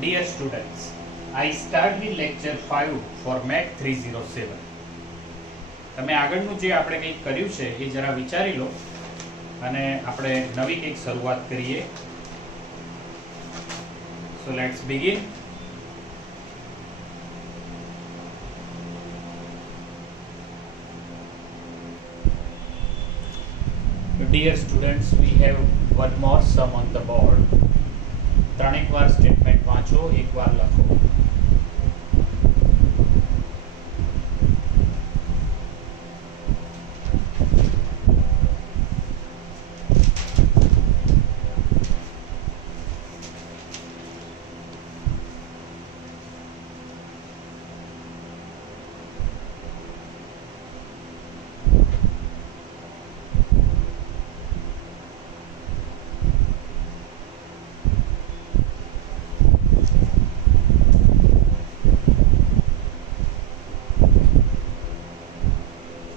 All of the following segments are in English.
Dear students, I start the lecture 5 for Mac 307. તમે આગળનું જે આપણે કંઈક કર્યું છે એ જરા વિચારી લો અને આપણે નવી કંઈક શરૂઆત કરીએ. So let's begin. Dear students, we have one more sum on the board. ત્રણેક વાર સ્ટેટમેન્ટ વાંચો, એક વાર લખો.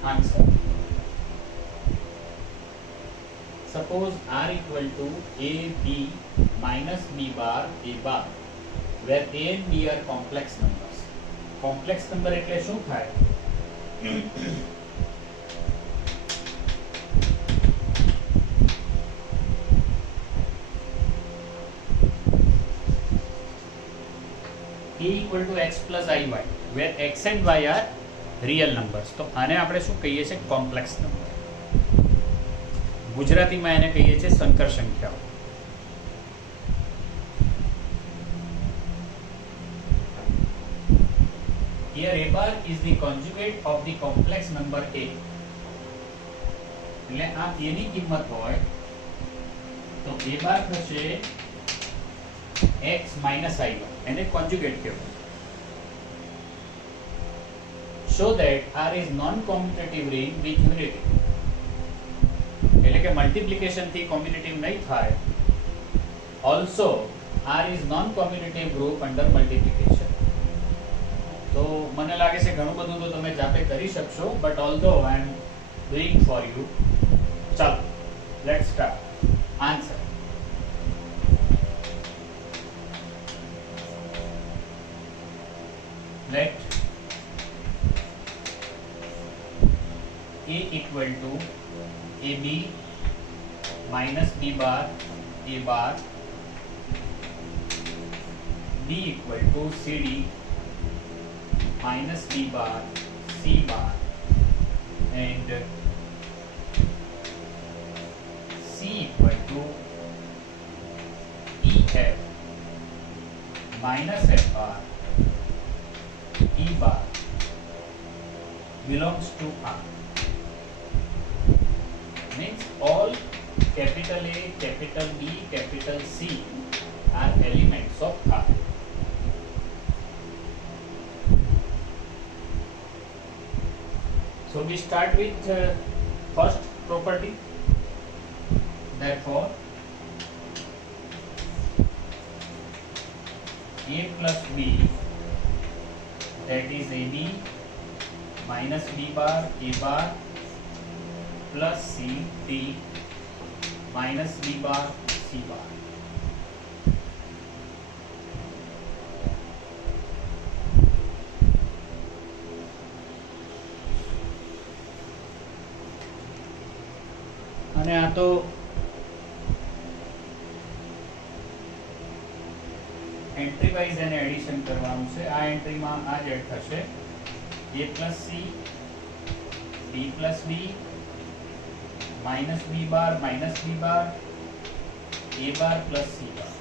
Answer. Suppose R equal to A, B minus B bar, A bar, where A and B are complex numbers. Complex number એટલે શું થાય? A equal to X plus IY, where X and Y are real numbers. તો આને આપણે શું કહીએ છીએ? Complex number. ગુજરાતીમાં એને કહીએ છીએ સંકર સંખ્યાઓ. Here A bar is the conjugate of the complex number A. એટલે આ A ની કિંમત હોય તો A bar થશે X minus IY, એને કોન્જુગેટ કહેવાય. So that R is non-commutative ring with unity. એટલે કે મલ્ટિપ્લિકેશન થી કોમ્યુટેટિવ નહીં થાય. Also R is non-commutative group under multiplication. તો મને લાગે છે ઘણું બધું તો તમે જાતે કરી શકશો, but although I am doing for you. ચાલો let's start. Answer. Let A equal to AB minus B bar, A bar, B equal to CD minus B bar, C bar, and C equal to EF minus F bar, E bar belongs to R. Means all capital A, capital B, capital C are elements of R. So we start with first property. Therefore, A plus B, that is AB minus B bar, A bar plus C, D minus B bar, C bar. અને આ તો entry wise એને addition કરવાનું છે. આ એન્ટ્રીમાં આ જ add થશે. A plus C, D plus B minus B bar, A bar plus C bar.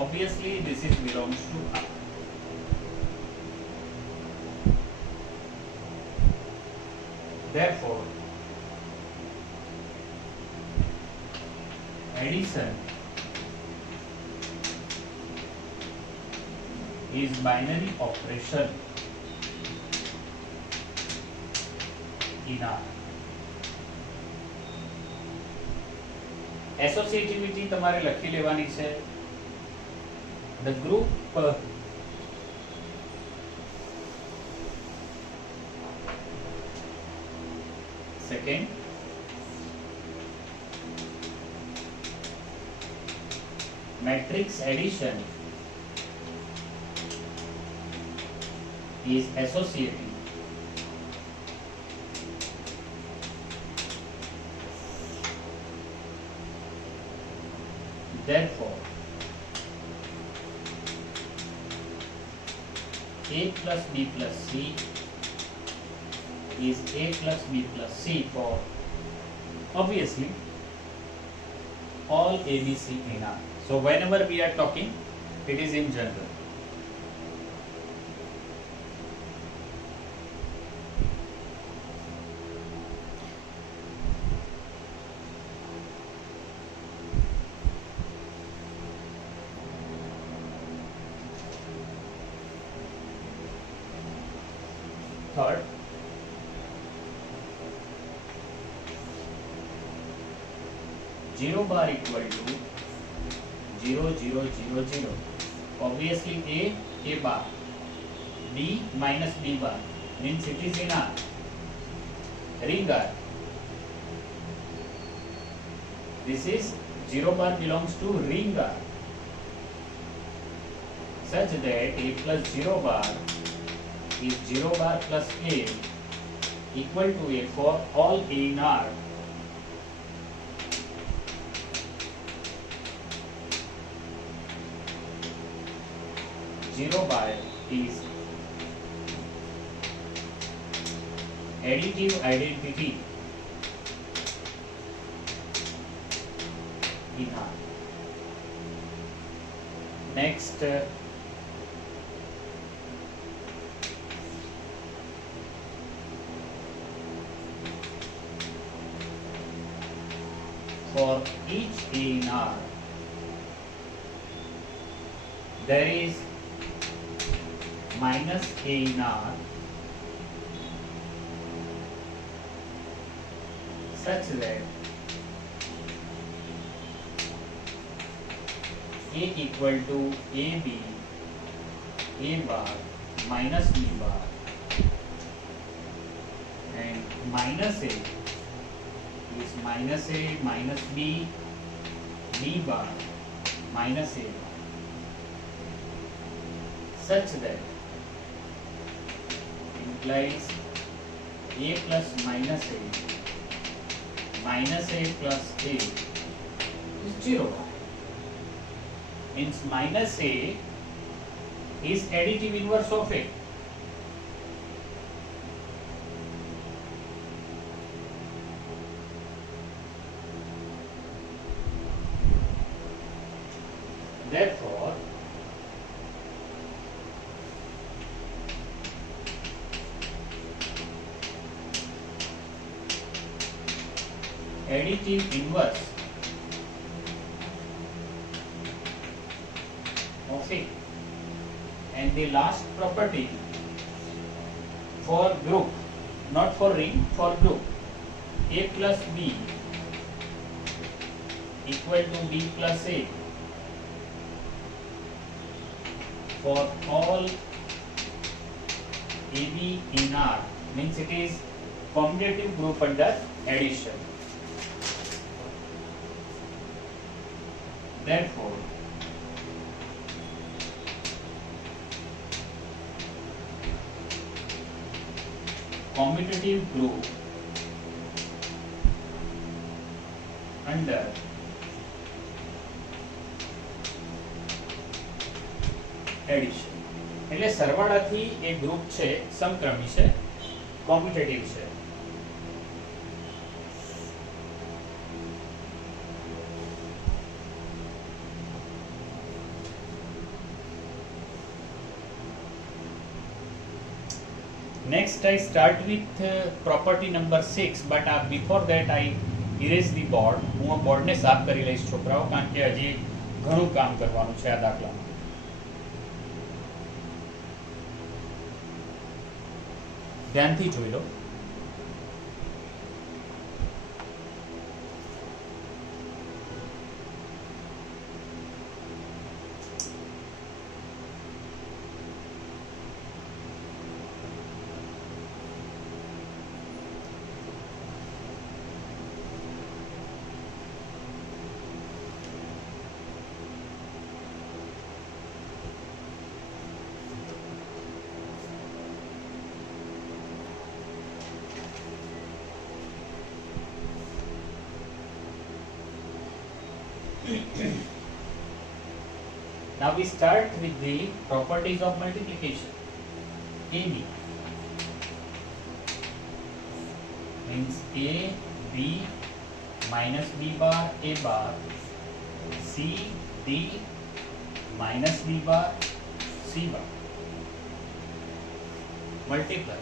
Obviously this is belongs to R. Therefore addition is binary operation in R. એસોસિએટિવિટી તમારે લખી લેવાની છે. The group second matrix addition is associative. Therefore, A plus B plus C is A plus B plus C for obviously all A, B, C in R. So whenever we are talking, it is in general. Third, zero bar equal to 0, 0, 0, 0. Obviously A bar, B minus B bar means it is in R. Ring R. This is 0 bar belongs to ring R, such that A plus 0 bar is 0 bar plus A equal to A for all A in R. Zero bar is additive identity in R. Next, for each A in R, there is minus A in R such that A equal to AB, A bar minus B bar, and minus A is minus A minus B, B bar minus A bar, such that implies A plus minus A minus A plus A is 0. Means minus A is additive inverse of A. Therefore, additive inverse of A. And the last property for group, not for ring, for group, A plus B equal to B plus A for all AB in R means it is commutative group under addition. Therefore, commutative group under addition એટલે સરવાળાથી એક group છે સમક્રમી છે, commutative છે. Next, I start with property number 6, but before that I erase the board. હું આ બોર્ડને સાફ કરી લઈશ છોકરાઓ, કારણ કે હજી ઘણું કામ કરવાનું છે આ દાખલામાં. ધ્યાનથી જોઈ લો. Now we start with the properties of multiplication. AB means A, B minus B bar, A bar, C, D minus B bar, C bar. Multiply.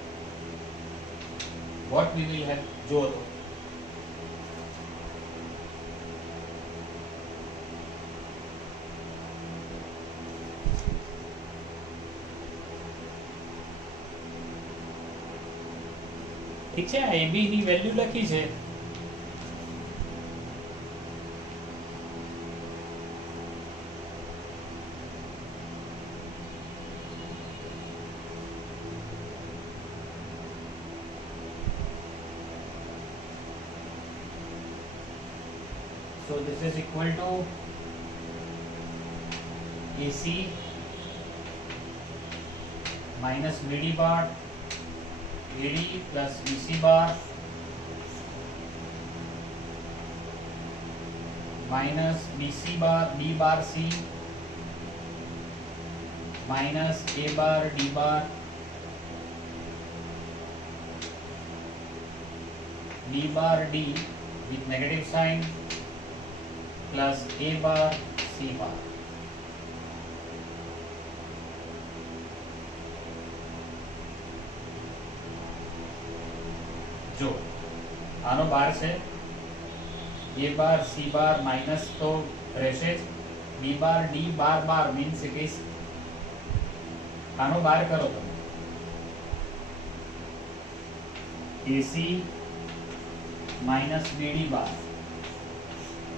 What we will have? जो दो ઠીક છે, a b ની value લખી છે. So this is equal to AC minus BD bar, AD plus BC bar minus BC bar, B bar C minus A bar D bar, D bar D with negative sign plus A bar C bar. जो આનો બાર છે, A bar C bar minus તો રહેશે જ, B bar D bar bar means it is આનો બાર કરો તમે AC minus BD bar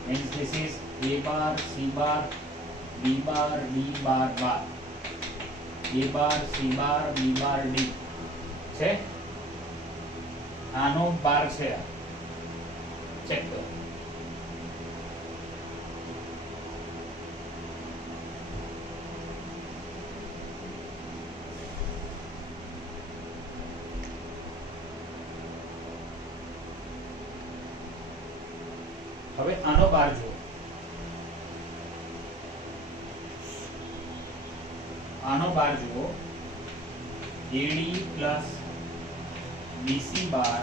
means this is A bar C bar B bar D bar bar, A bar C bar B bar D છે, આનો બાર છે, check કરો. હવે આનો બાર જુઓ, આનો બાર જુઓ, AD plus BC bar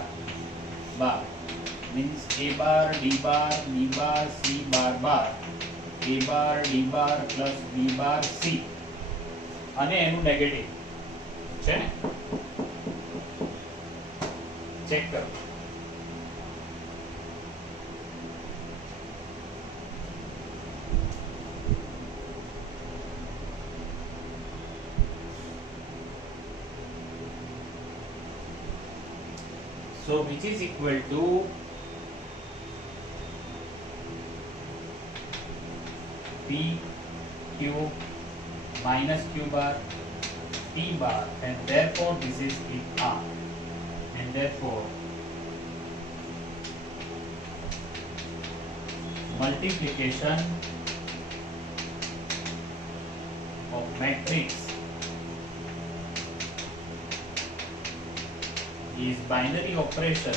bar means A bar D bar B bar C bar bar, A bar D bar plus B bar C અને એનું નેગેટિવ છે ને, ચેક કરો. So which is equal to P Q minus Q bar P bar, and therefore this is P R, and therefore multiplication of matrix is binary operation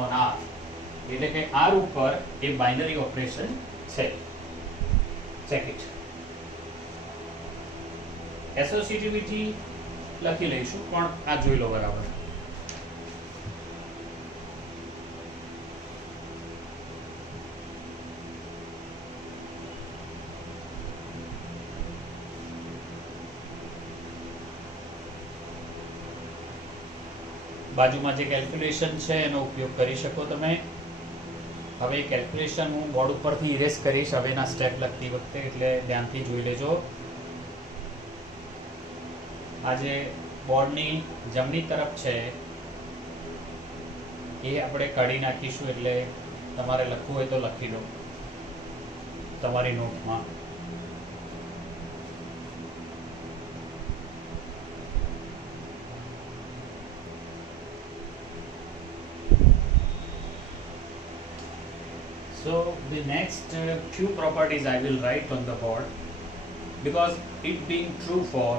on R, એટલે કે R ઉપર એ binary operation છે. Check it. Associativity લખી લઈશું, પણ આ જોઈ લો બરાબર. બાજુમાં જે કેલ્ક્યુલેશન છે એનો ઉપયોગ કરી શકો તમે. હવે કેલ્ક્યુલેશન હું બોર્ડ ઉપરથી ઇરેઝ કરીશ હવેના સ્ટેપ લખતી વખતે, એટલે ધ્યાનથી જોઈ લેજો. આ જે બોર્ડની જમણી તરફ છે એ આપણે કાઢી નાખીશું, એટલે તમારે લખવું હોય તો લખી લો તમારી નોટમાં. So the next few properties I will write on the board, because it being true for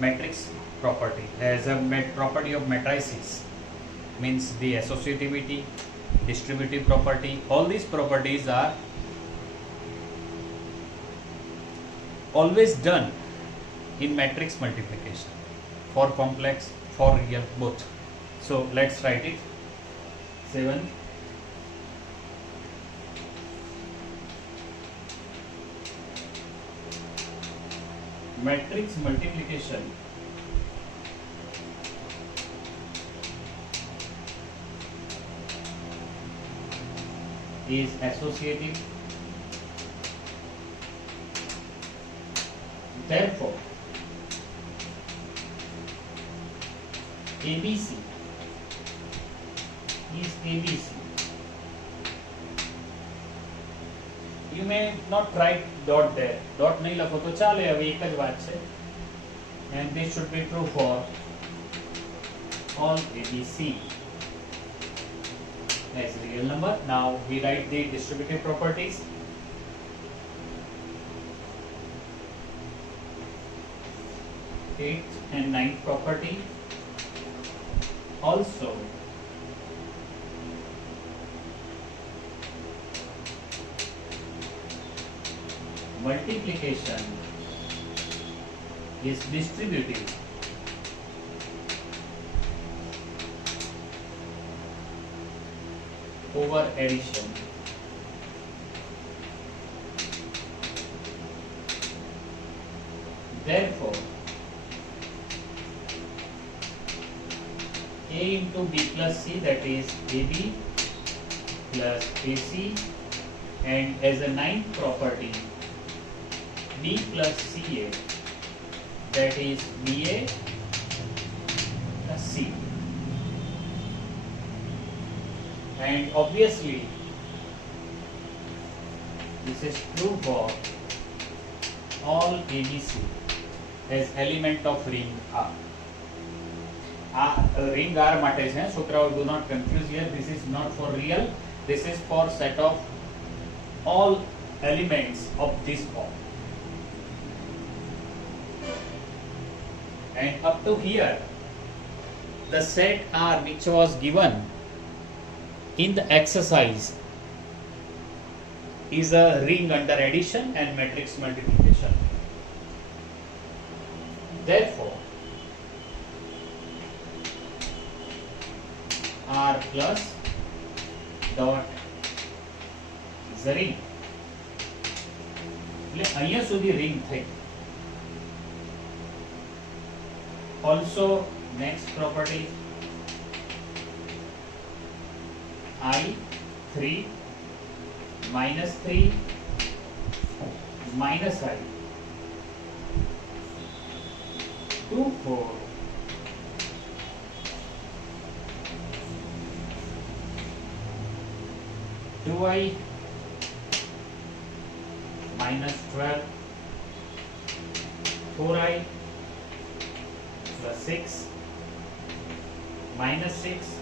matrix property. As a property of matrices means the associativity, distributive property. All these properties are always done in matrix multiplication for complex, for real, both. So let's write it. 7 matrix multiplication is associative. Therefore, ABC is ABC. You may not write dot there. Dot नहीं लखो तो चाले अभी एक ज बात है. And this should be true for all ABC as real number. Now we write the distributive properties. Eighth and ninth property also multiplication is distributive over addition. Therefore, A into B plus C, that is AB plus AC, and as a ninth property B plus CA, that is BA plus C. And obviously this is true for all ABC as element of ring R. Ring R માટે છે છોકરાઓ, do not confuse here. This is not for real. This is for set of all elements of this form. And up to here, the set R which was given in the exercise is a ring under addition and matrix multiplication. Therefore, R plus dot is a ring. એટલે અહીંયા સુધી ring થઈ. Also, next property I3 minus 3 minus I 2 4 2I minus 12 4I plus 6 minus 6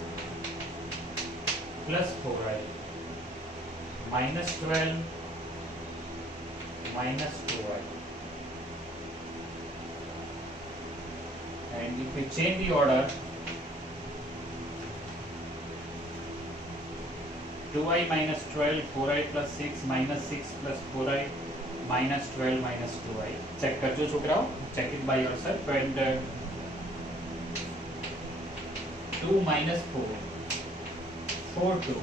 plus 4I minus 12 minus 2I. And if we change the order, 2I minus 12, 4I plus 6 minus 6 plus 4I minus 12 minus 2I. Check करजो छोकराओ, check it by yourself. And 2 minus 4, 4 2.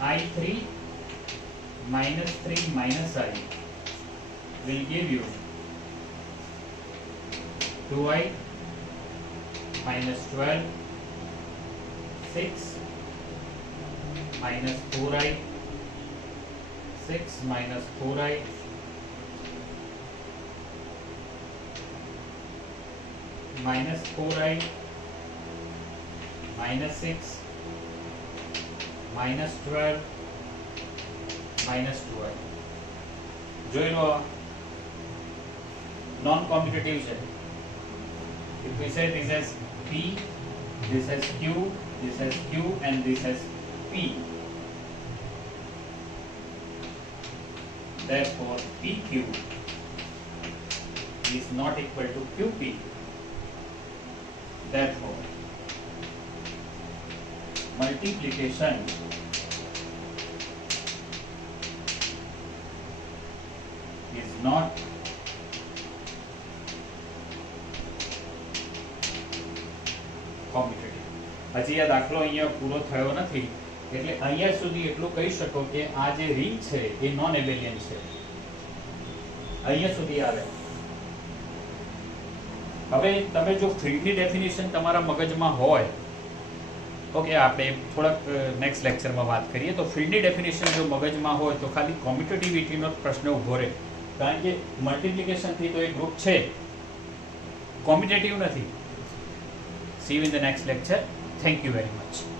I3 minus 3 minus I will give you 2I minus 12, 6 minus 4I, 6 minus 4I, minus 4I, minus 6, minus 12, minus 2I. જોઈ લો, non-commutative છે. If we say this as P, this as Q, this as Q, and this as P. Therefore, PQ is not equal to QP. Therefore, multiplication is not commutative. હજી આ દાખલો અહીંયા પૂરો થયો નથી, એટલે અહીંયા સુધી એટલું કહી શકો કે આ જે રીંગ છે એ નોન એબેલિયન છે. અહીંયા સુધી આવે. હવે તમે જો ફિલ્ડની ડેફિનેશન તમારા મગજમાં હોય, ઓકે, આપણે થોડાક નેક્સ્ટ લેક્ચરમાં વાત કરીએ, તો ફિલ્ડની ડેફિનેશન જો મગજમાં હોય તો ખાલી કોમ્યુટેટિવિટીનો પ્રશ્ન ઊભો રહે, કારણ કે મલ્ટિપ્લિકેશનથી તો એક ગ્રુપ છે, કોમ્યુટેટિવ નથી. See you in the next lecture. Thank you very much.